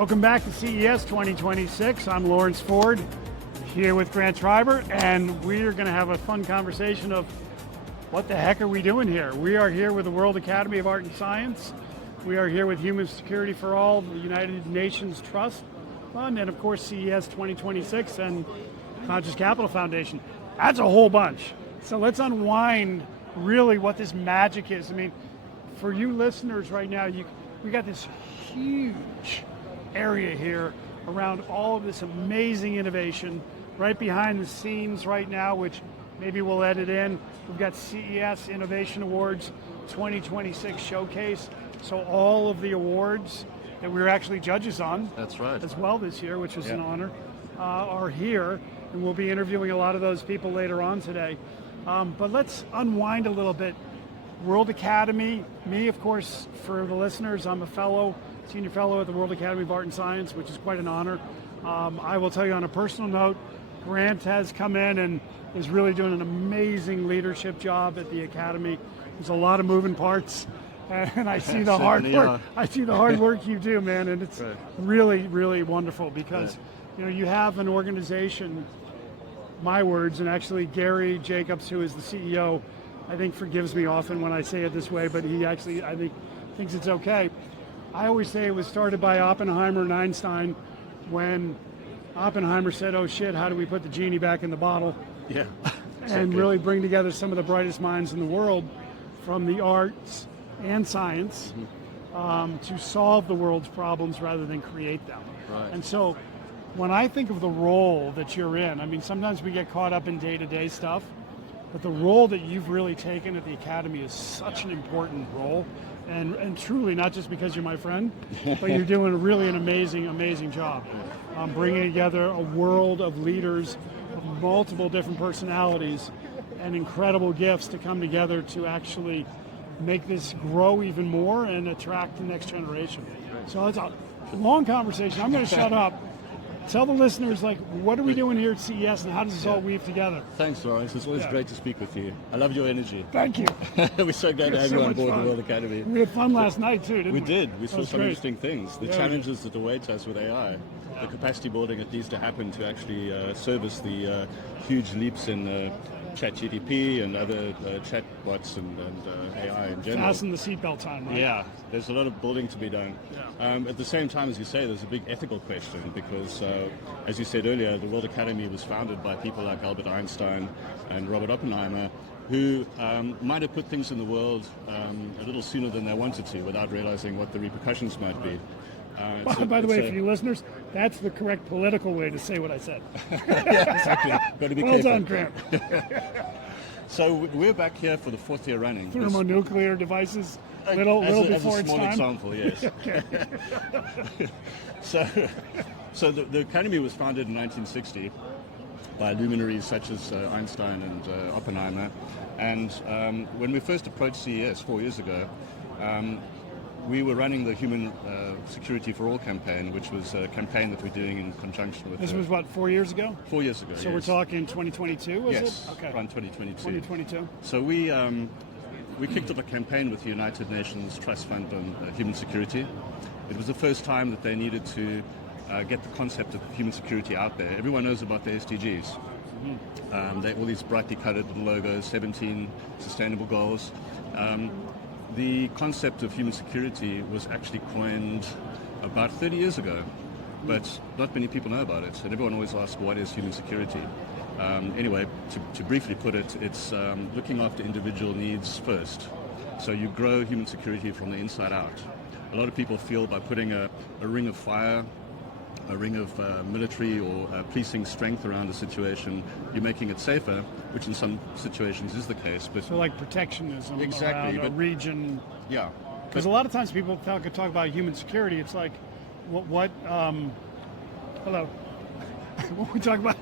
Welcome back to CES 2026. I'm Lawrence Ford, here with Grant Schreiber, and we're going to have a fun conversation of what the heck are we doing here? We are here with the World Academy of Art and Science. We are here with Human Security for All, the United Nations Trust Fund, and of course CES 2026 and Conscious Capital Foundation. That's a whole bunch. So let's unwind really what this magic is. I mean, for you listeners right now, we got this huge area here around all of this amazing innovation right behind the scenes right now, which maybe we'll edit in. We've got CES Innovation Awards 2026 Showcase. So all of the awards that we were actually judges on, that's right, as well this year, which is an honor, are here. And we'll be interviewing a lot of those people later on today. But let's unwind a little bit. World Academy, me, of course, for the listeners, I'm a senior fellow at the World Academy of Art and Science, which is quite an honor. I will tell you on a personal note, Grant has come in and is really doing an amazing leadership job at the Academy. There's a lot of moving parts, and I see the hard work. I see the hard work you do, man, and it's really, really wonderful because you have an organization, my words, and actually Gary Jacobs, who is the CEO, I think forgives me often when I say it this way, but he actually, I think, thinks it's okay. I always say it was started by Oppenheimer and Einstein when Oppenheimer said, oh shit, how do we put the genie back in the bottle? Yeah. And really bring together some of the brightest minds in the world from the arts and science to solve the world's problems rather than create them. Right. And so when I think of the role that you're in, I mean, sometimes we get caught up in day-to-day stuff, but the role that you've really taken at the Academy is such an important role, and truly not just because you're my friend, but you're doing really an amazing, amazing job. Bringing together a world of leaders of multiple different personalities and incredible gifts to come together to actually make this grow even more and attract the next generation. So it's a long conversation. I'm going to shut up. Tell the listeners, what are we doing here at CES and how does this all weave together? Thanks, Lawrence. It's always great to speak with you. I love your energy. Thank you. We're so glad to have you on board the World Academy. We had fun last night, too, didn't we? We did. We saw some interesting things. The Yeah, challenges that await us with AI, the capacity building that needs to happen to actually service the huge leaps in ChatGPT and other chatbots and AI in general. Fasten the seatbelt on, right? Yeah, there's a lot of building to be done. Yeah. At the same time, as you say, there's a big ethical question because, as you said earlier, the World Academy was founded by people like Albert Einstein and Robert Oppenheimer, who might have put things in the world a little sooner than they wanted to without realizing what the repercussions might be. By the way, for you listeners, that's the correct political way to say what I said. Yeah, exactly. Got to be Well careful. done, Grant. So we're back here for the 4th year running. Thermonuclear devices, little before its time. As a small example, yes. So the Academy was founded in 1960 by luminaries such as Einstein and Oppenheimer. And when we first approached CES 4 years ago, we were running the Human Security for All campaign, which was a campaign that we're doing in conjunction with... This was what, 4 years ago? 4 years ago, So we're talking 2022, was yes, it? Okay. around 2022. 2022. So we kicked off a campaign with the United Nations Trust Fund on Human Security. It was the first time that they needed to get the concept of human security out there. Everyone knows about the SDGs. They're all these brightly colored little logos, 17 sustainable goals. The concept of human security was actually coined about 30 years ago, but not many people know about it, and everyone always asks, what is human security? Anyway, to briefly put it, it's looking after individual needs first. So you grow human security from the inside out. A lot of people feel by putting a ring of fire, a ring of military or policing strength around a situation, you're making it safer, which in some situations is the case. But So like protectionism Exactly, around a but- region. yeah, Because a lot of times people talk about human security, it's like, hello. When we talk about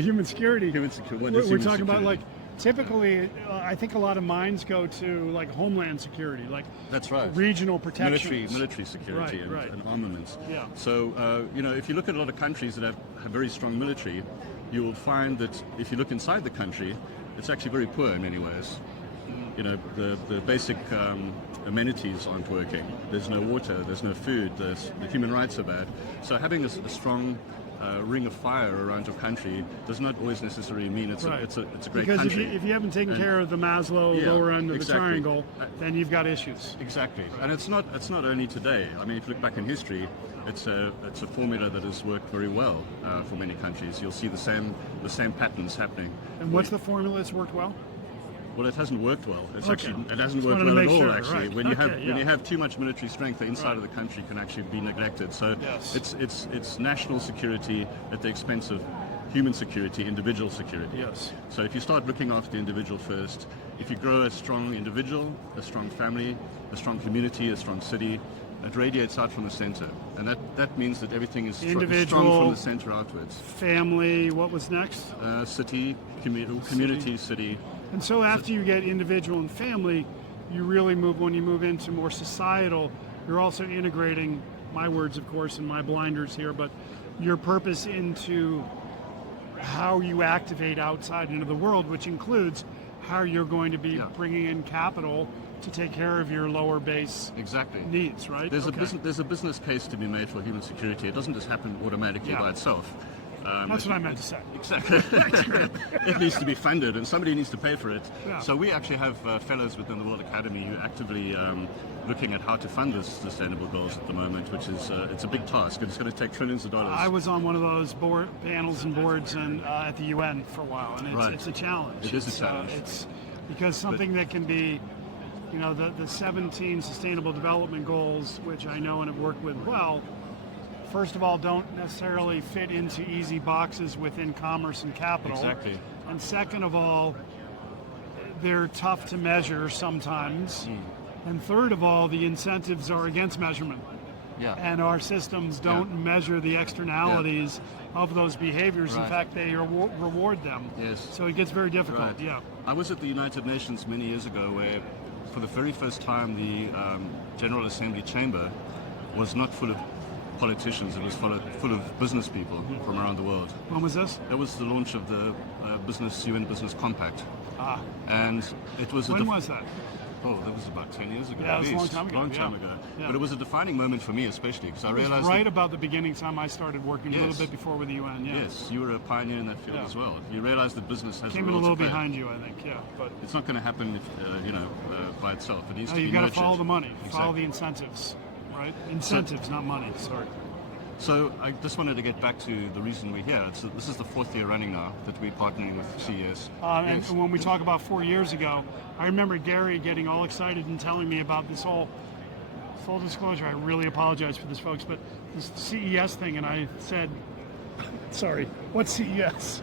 human security, Human security. What we're is human talking about security? typically, I think a lot of minds go to homeland security, That's right. regional protection. Military security Right. and armaments. Yeah. So, if you look at a lot of countries that have very strong military, you will find that if you look inside the country, it's actually very poor in many ways. the basic amenities aren't working. There's no water, there's no food, the human rights are bad. So having a strong ring of fire around your country does not always necessarily mean it's Right. a great Because country. if you haven't taken care of the Maslow Yeah, lower end of exactly. the triangle, then you've got issues. Exactly, and it's not only today. I mean, if you look back in history, it's a formula that has worked very well for many countries. You'll see the same patterns happening. And what's the formula that's worked well? Well, it hasn't worked well. It Okay. hasn't Just worked wanted to well at make all. sure, Actually, right. when you Okay, when you have too much military strength, the inside of the country can actually be neglected. So Yes. it's national security at the expense of human security, individual security. Yes. So if you start looking after the individual first, if you grow a strong individual, a strong family, a strong community, a strong city, it radiates out from the center, and that means that everything is Individual, strong from the center outwards. Family, what was next? City, community, city. And so after you get individual and family, you really when you move into more societal, you're also integrating, my words of course and my blinders here, but your purpose into how you activate outside into the world, which includes how you're going to be bringing in capital to take care of your lower base Exactly. needs, right? There's Okay. there's a business case to be made for human security. It doesn't just happen automatically by itself. That's what I meant to say. Exactly. It needs to be funded, and somebody needs to pay for it. Yeah. So we actually have fellows within the World Academy who are actively looking at how to fund the sustainable goals at the moment, which is it's a big task. It's going to take trillions of dollars. I was on one of those panels and boards and at the UN for a while, and Right. it's a challenge. It is a challenge. It's because something that can be, the 17 Sustainable Development Goals, which I know and have worked with well, first of all, don't necessarily fit into easy boxes within commerce and capital. Exactly. And second of all, they're tough to measure sometimes. And third of all, the incentives are against measurement. Yeah. And our systems don't measure the externalities of those behaviors. In Right. fact, they reward them. Yes. So it gets very difficult. Right. Yeah. I was at the United Nations many years ago where, for the very first time, the General Assembly chamber was not full of politicians. It was full of business people from around the world. When was this? That was the launch of the UN Business Compact. Ah. And it was When was that? Oh, that was about 10 years ago. Yeah, at it was a long least. time ago, Long yeah. time ago. Yeah. But it was a defining moment for me, especially because I It was realized right about the beginning time I started working, a Yes. little bit before with the UN. Yeah. yes, you were a pioneer in that field Yeah. as well. You realize that business has Came a in a role little to play. behind you, I think. Yeah. But It's not going to happen, by itself. It needs to be you've got to nurtured. follow the money, follow Exactly. the incentives, right? Incentives, not money. Sorry. So I just wanted to get back to the reason we're here. This is the 4th year running now that we're partnering with CES. And Yes. when we talk about 4 years ago, I remember Gary getting all excited and telling me about this whole full disclosure. I really apologize for this, folks, but this CES thing, and I said, sorry, what's CES?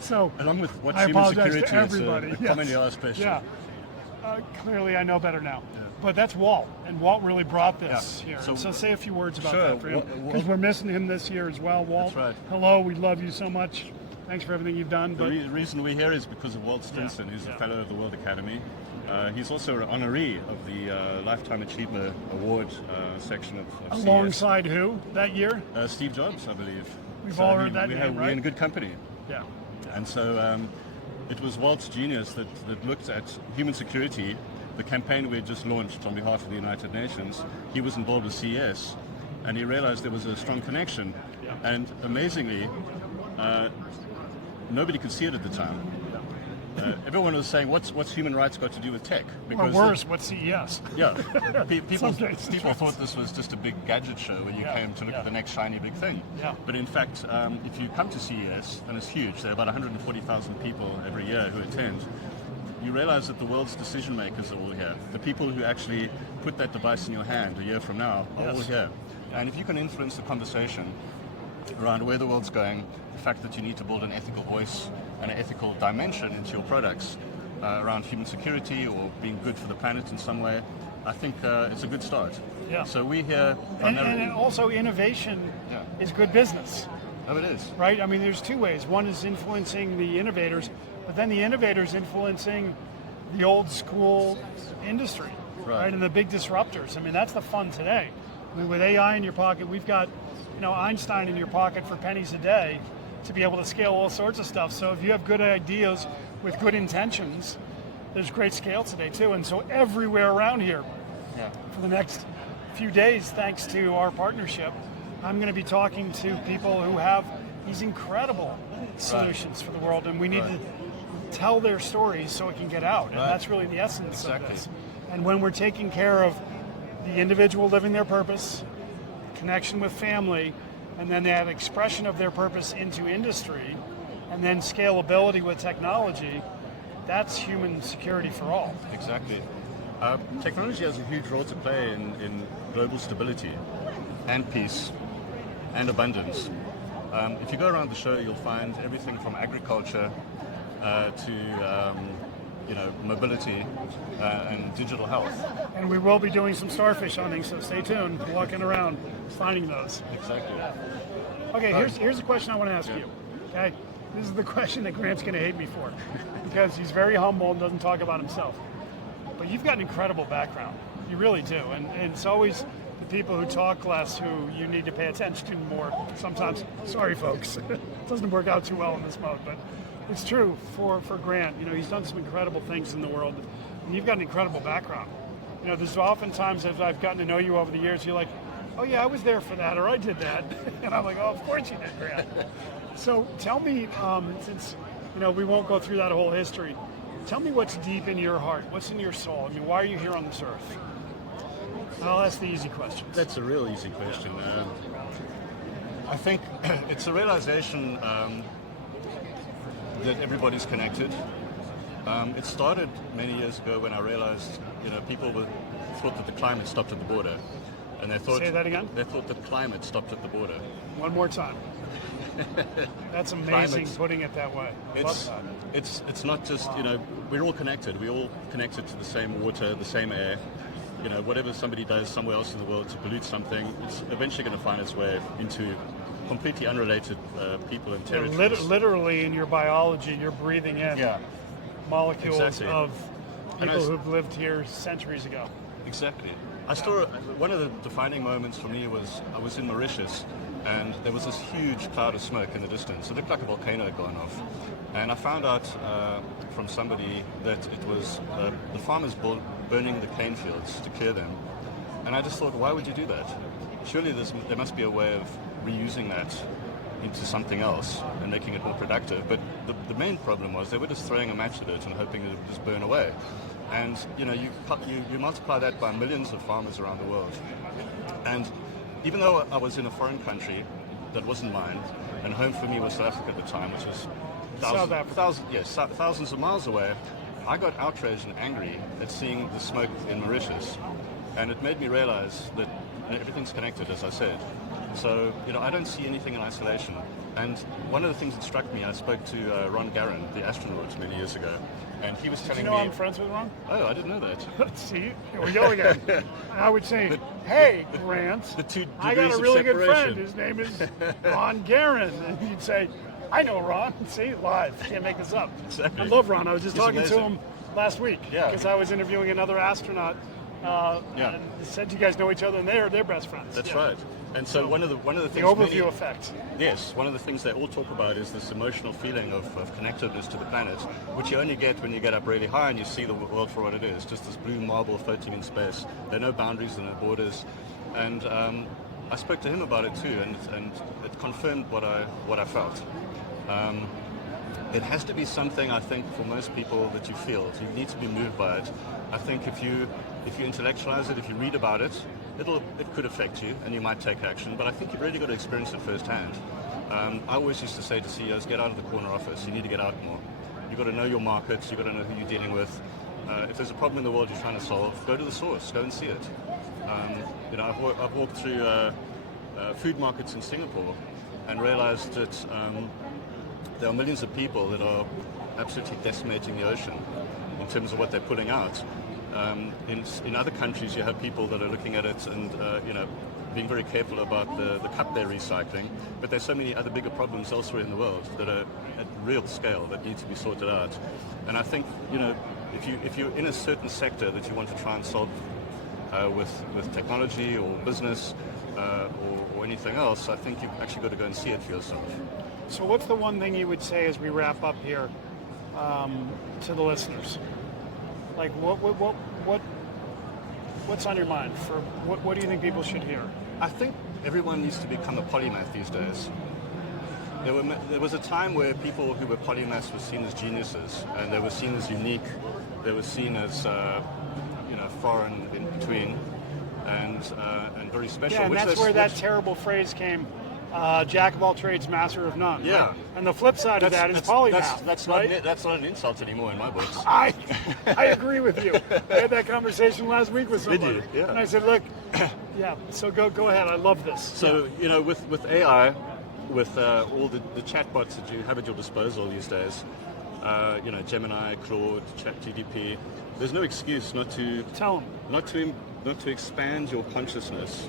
So Along with what's I human apologize security, to everybody. it's a commonly asked question. Yeah. Clearly, I know better now. But that's Walt, and Walt really brought this Yeah. here. So say a few words about Sure. that for him, Walt- because we're missing him this year as well. Walt, That's right. hello, we love you so much. Thanks for everything you've done. The But reason we're here is because of Walt Stinson, who's a fellow of the World Academy. He's also an honoree of the Lifetime Achievement Award section of CES. alongside who that year? Steve Jobs, I believe. We've all heard that name, We're right? in good company. Yeah. And so it was Walt's genius that looked at human security, the campaign we had just launched on behalf of the United Nations. He was involved with CES, and he realized there was a strong connection. Yeah. And amazingly, nobody could see it at the time. Everyone was saying, what's human rights got to do with tech? Or worse, what's CES? Yeah, people Sometimes. thought this was just a big gadget show where you came to look at the next shiny big thing. Yeah. But in fact, if you come to CES, and it's huge, there are about 140,000 people every year who attend, you realize that the world's decision makers are all here. The people who actually put that device in your hand a year from now are all here. And if you can influence the conversation around where the world's going, the fact that you need to build an ethical voice and an ethical dimension into your products around human security or being good for the planet in some way, I think it's a good start. Yeah. So we're here And primarily... also innovation is good business, Oh, it is. right? I mean, there's two ways. One is influencing the innovators, but then the innovators influencing the old school industry, right? And the big disruptors. I mean, that's the fun today. I mean, with AI in your pocket, we've got, Einstein in your pocket for pennies a day to be able to scale all sorts of stuff. So if you have good ideas with good intentions, there's great scale today too, and so everywhere around here for the next few days, thanks to our partnership, I'm going to be talking to people who have these incredible solutions for the world, and we need to tell their stories so it can get out, and that's really the essence of this. And when we're taking care of the individual living their purpose, connection with family, and then that expression of their purpose into industry, and then scalability with technology, that's human security for all. Exactly. Technology has a huge role to play in global stability and peace and abundance. If you go around the show, you'll find everything from agriculture to mobility and digital health. And we will be doing some starfish hunting, so stay tuned. Walking around, finding those. Exactly. Okay, here's a question I want to ask you. Okay, this is the question that Grant's going to hate me for, because he's very humble and doesn't talk about himself. But you've got an incredible background. You really do, and it's always the people who talk less who you need to pay attention to more. Sometimes, sorry folks, it doesn't work out too well in this mode, but it's true for Grant. He's done some incredible things in the world, and you've got an incredible background. There's oftentimes as I've gotten to know you over the years, you're like, oh yeah, I was there for that, or I did that, and I'm like, oh, of course you did, Grant. So tell me, since we won't go through that whole history, tell me what's deep in your heart, what's in your soul. Why are you here on this earth? I'll ask the easy questions. That's a real easy question. I think it's a realization that everybody's connected. It started many years ago when I realized, people thought that the climate stopped at the border, and they thought. Say that again. They thought that climate stopped at the border. One more time. That's amazing putting it that way. It's not just we're all connected. We're all connected to the same water, the same air. Whatever somebody does somewhere else in the world to pollute something, it's eventually going to find its way into completely unrelated people and territories. Literally in your biology, you're breathing in molecules of people who've lived here centuries ago. Exactly. One of the defining moments for me was I was in Mauritius, and there was this huge cloud of smoke in the distance. It looked like a volcano had gone off. And I found out from somebody that it was the farmers burning the cane fields to clear them. And I just thought, why would you do that? Surely there must be a way of reusing that into something else and making it more productive. But the main problem was they were just throwing a match at it and hoping it would just burn away. And you multiply that by millions of farmers around the world. And even though I was in a foreign country that wasn't mine, and home for me was South Africa at the time, which was thousands of miles away, I got outraged and angry at seeing the smoke in Mauritius. And it made me realize that everything's connected, as I said. So, I don't see anything in isolation. And one of the things that struck me, I spoke to Ron Garan, the astronaut, many years ago, and he was telling me... I'm friends with Ron? Oh, I didn't know that. See, here we go again. I would say, hey, Grant, I got a really good friend. His name is Ron Garan. And you'd say, I know Ron. See, live. Can't make this up. Exactly. I love Ron. I was just talking amazing. to him last week because I was interviewing another astronaut. And said you guys know each other, and they're best friends. That's right. And so one of the things the overview effect. Yes, one of the things they all talk about is this emotional feeling of connectedness to the planet, which you only get when you get up really high and you see the world for what it is, just this blue marble floating in space. There are no boundaries and no borders. And I spoke to him about it too, and it confirmed what I felt. It has to be something, I think, for most people that you feel. You need to be moved by it. I think if you intellectualize it, if you read about it, it could affect you and you might take action, but I think you've really got to experience it firsthand. I always used to say to CEOs, get out of the corner office. You need to get out more. You've got to know your markets. You've got to know who you're dealing with. If there's a problem in the world you're trying to solve, go to the source. Go and see it. I've walked through food markets in Singapore and realized that there are millions of people that are absolutely decimating the ocean in terms of what they're putting out. In other countries, you have people that are looking at it and being very careful about the cup they're recycling. But there's so many other bigger problems elsewhere in the world that are at real scale that need to be sorted out. And I think if you're in a certain sector that you want to try and solve with technology or business or anything else, I think you've actually got to go and see it for yourself. So what's the one thing you would say as we wrap up here to the listeners? Like what's on your mind? For what do you think people should hear? I think everyone needs to become a polymath these days. There was a time where people who were polymaths were seen as geniuses, and they were seen as unique. They were seen as foreign in between, and very special. Yeah, and that's where that terrible phrase came. Jack of all trades, master of none. Yeah. Right? And the flip side of that is polymath. That's not an insult anymore in my books. I agree with you. I had that conversation last week with somebody. Did you? Yeah. And I said, look, yeah, so go ahead. I love this. So, with AI, with all the chatbots that you have at your disposal these days, Gemini, Claude, ChatGPT, there's no excuse not to expand your consciousness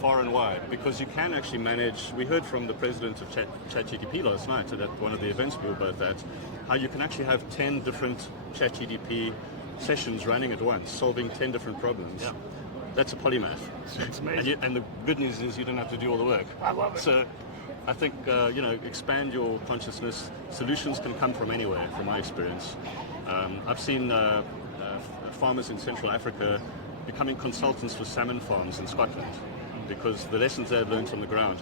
far and wide, because you can actually manage. We heard from the president of ChatGPT last night at one of the events we were both at, how you can actually have 10 different ChatGPT sessions running at once, solving 10 different problems. Yeah. That's a polymath. It's amazing. And the good news is you don't have to do all the work. I love it. So I think, expand your consciousness. Solutions can come from anywhere, from my experience. I've seen farmers in Central Africa becoming consultants for salmon farms in Scotland, because the lessons they've learned on the ground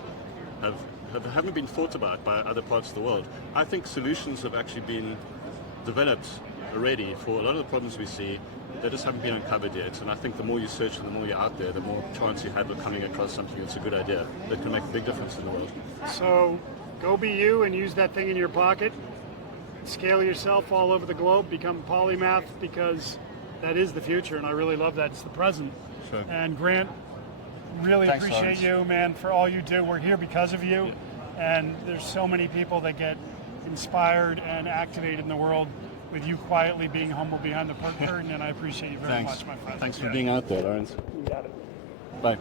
haven't been thought about by other parts of the world. I think solutions have actually been developed already for a lot of the problems we see. They just haven't been uncovered yet, and I think the more you search and the more you're out there, the more chance you have of coming across something that's a good idea that can make a big difference in the world. So go be you and use that thing in your pocket. Scale yourself all over the globe, become a polymath, because that is the future, and I really love that. It's the present. Sure. And Grant, really Thanks, appreciate Lawrence. you, man, for all you do. We're here because of you, and there's so many people that get inspired and activated in the world with you quietly being humble behind the curtain, and I appreciate you very much, my friend. Thanks for being out there, Lawrence. You got it. Bye.